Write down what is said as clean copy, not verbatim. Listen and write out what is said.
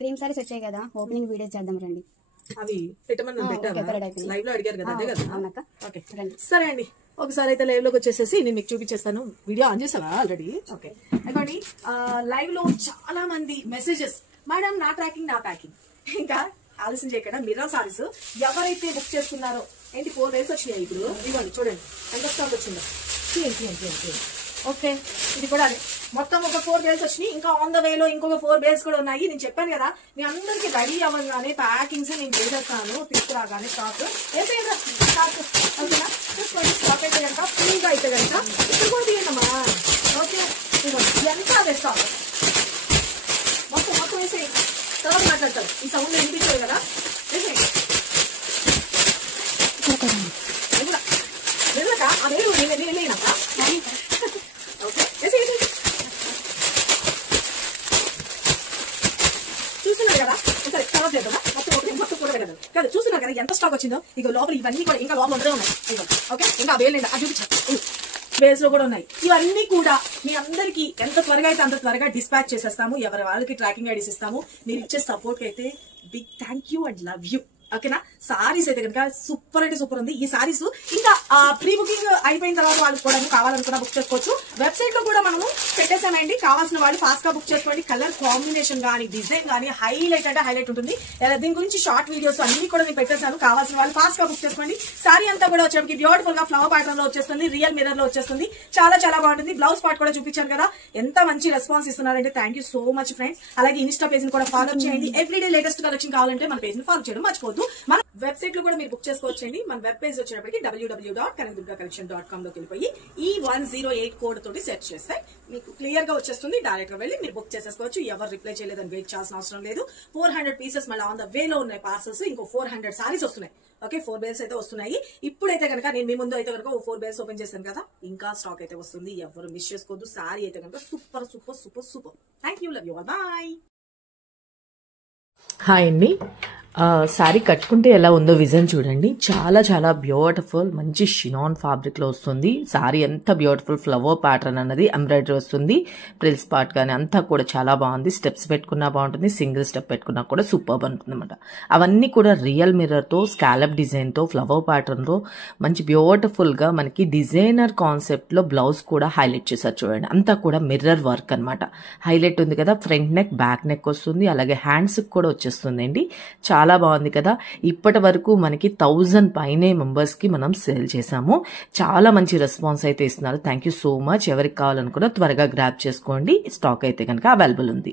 Cream saris వచ్చాయి కదా, opening video చేద్దాం రండి. అవి పెట్టమని పెట్టాను, లైవ్ లో అడిగారు కదా, అదే కదా. ఓకే సరే అండి, ఒకసారి అయితే లైవ్ లోకి వచ్చేసేసి నేను మీకు చూపించేస్తాను. వీడియో ఆన్ చేసావా ఆల్రెడీ? ఓకే ఇవ్వండి. లైవ్ లో చాలా మంది మెసేజెస్, మేడం నా ట్రాకింగ్ నా ప్యాకింగ్. ఇంకా ఆలస్యం చేయకుండా మిర్రర్ సారీస్ ఎవరైతే బుక్ చేసుకున్నారో, ఏంటి 4 days వచ్చినాయి ఇప్పుడు. ఇవ్వండి చూడండి ఎంత స్టాక్ వచ్చిందో. ఓకే ఇది కూడా అదే, మొత్తం ఒక 4 days వచ్చినాయి. ఇంకా ఆన్ ద వేలో ఇంకొక 4 days కూడా ఉన్నాయి. నేను చెప్పాను కదా, మీ అందరికి రెడీ అవ్వగానే ప్యాకింగ్స్ నేను చేసేస్తాను, తీసుకురాగానే స్టాక్ వేసేదా స్టాక్. ఓకేనా? చూసుకోండి, స్టాక్ అయితే కనుక ఫ్రీగా అయితే కనుక ఇక్కడ కూడా తీయండమ్మా. ఓకే ఎంత అదే స్టాక్ మొత్తం మొత్తం వేసేయండి. తర్వాత మాట్లాడతారు, ఈ సౌండ్ వినిపించదు కదా, వేసేయండి. వెళ్ళక అదే నేనేనాక. ఓకే వేసేయండి. చూస్తున్నారు కదా, సరే తర్వాత చేద్దామా, మొత్తం కూడా కదా కదా. చూస్తున్నారు కదా ఎంత స్టాక్ వచ్చిందో. ఇక లోపల ఇవన్నీ కూడా ఇంకా లోపల ఉండనే ఉన్నాయి. ఓకే ఇంకా వేయలేదు, అది చూపించాను. బేస్ లో కూడా ఉన్నాయి. ఇవన్నీ కూడా మీ అందరికి ఎంత త్వరగా అయితే అంత త్వరగా డిస్పాచ్ చేసేస్తాము. ఎవరి వాళ్ళకి ట్రాకింగ్ ఐడీస్ ఇస్తాము. మీరు ఇచ్చే సపోర్ట్ అయితే big thank you and love you. ఓకేనా? సారీస్ అయితే కనుక సూపర్ అంటే సూపర్ ఉంది. ఈ సారీస్ ఇంకా ప్రీ బుకింగ్ అయిపోయిన తర్వాత వాళ్ళు కూడా కావాలనుకున్నా బుక్ చేసుకోవచ్చు. వెబ్సైట్ లో కూడా మనము పెట్టేసామండి. కావాల్సిన వాళ్ళు ఫాస్ట్ గా బుక్ చేసుకోండి. కలర్ కాంబినేషన్ గానీ, డిజైన్ గానీ హైలైట్ అంటే హైలైట్ ఉంటుంది. దీని గురించి షార్ట్ వీడియోస్ అన్ని కూడా నేను పెట్టేశాను. కావాల్సిన వాళ్ళు ఫాస్ట్ గా బుక్ చేసుకోండి. సారీ అంతా కూడా వచ్చేప్పటికి బ్యూటిఫుల్ గా ఫ్లవర్ ప్యాటర్న్ లో వచ్చేస్తుంది, రియల్ మిర్రర్ లో వచ్చేస్తుంది. చాలా చాలా బాగుంటుంది. బ్లౌజ్ పార్ట్ కూడా చూపించాను కదా, ఎంత మంచి రెస్పాన్స్ ఇస్తున్నారంటే thank you so much friends. అలాగే ఇన్స్టా పేజ్ ని కూడా ఫాలో చేయండి. ఎవ్రీడే లేటెస్ట్ కలెక్షన్ కావాలంటే మన పేజ్ ని ఫాలో చేయడం మర్చిపోవద్దు. మన వెబ్సైట్ లో కూడా మీరు బుక్ చేసుకోవచ్చండి. మన వెబ్ పేజ్ వచ్చేటప్పటికి www.kanakdurgacollection.com లోకి వెళ్ళిపోయి ఈ 108 కోడ్ తోటి సెర్చ్ చేస్తే మీకు క్లియర్ గా వచ్చేస్తుంది. డైరెక్ట్ గా వెళ్ళి మీరు బుక్ చేసేసుకోవచ్చు. ఎవరు రిప్లై చేయలేదని వెయిట్ చేయాల్సిన అవసరం లేదు. 400 పీసెస్ మళ్ళీ ఆన్ ద వే లో ఉన్నాయి పార్సల్స్. ఇంకో 400 సారీస్ వస్తున్నాయి. ఓకే 4 బేల్స్ అయితే వస్తున్నాయి. ఇప్పుడైతే కనుక నేను మీ ముందు అయితే కనుక 4 బేల్స్ ఓపెన్ చేశాను కదా, ఇంకా స్టాక్ అయితే వస్తుంది. ఎవరు మిస్ చేసుకోవద్దు. సారీ అయితే కనుక super super super super. Thank you, love you, bye. Hi అండి. శారీ కట్టుకుంటే ఎలా ఉందో విజన్ చూడండి. చాలా చాలా బ్యూటిఫుల్, మంచి షినాన్ ఫ్యాబ్రిక్ లో వస్తుంది. శారీ ఎంత బ్యూటిఫుల్ ఫ్లవర్ ప్యాటర్న్ అన్నది ఎంబ్రాయిడరీ వస్తుంది. ప్రిల్స్ పార్ట్ కానీ అంతా కూడా చాలా బాగుంది. స్టెప్స్ పెట్టుకున్నా బాగుంటుంది, సింగిల్ స్టెప్ పెట్టుకున్నా కూడా సూపర్ ఉంటుంది అనమాట. అవన్నీ కూడా రియల్ మిర్రర్ తో, స్కాలప్ డిజైన్ తో, ఫ్లవర్ ప్యాటర్న్ లో మంచి బ్యూటిఫుల్ గా మనకి డిజైనర్ కాన్సెప్ట్ లో బ్లౌజ్ కూడా హైలైట్ చేశారు చూడండి. అంతా కూడా మిర్రర్ వర్క్ అనమాట. హైలైట్ ఉంది కదా, ఫ్రంట్ నెక్ బ్యాక్ నెక్ వస్తుంది, అలాగే హ్యాండ్స్ కూడా వచ్చేస్తుంది అండి. చాలా బాగుంది కదా. ఇప్పటి వరకు మనకి 1000 పైనే మెంబర్స్ కి మనం సేల్ చేసాము. చాలా మంచి రెస్పాన్స్ అయితే ఇస్తున్నారు. Thank you so much. ఎవరికి కావాలనుకున్నా త్వరగా గ్రాబ్ చేసుకోండి. స్టాక్ అయితే కనుక అవైలబుల్ ఉంది.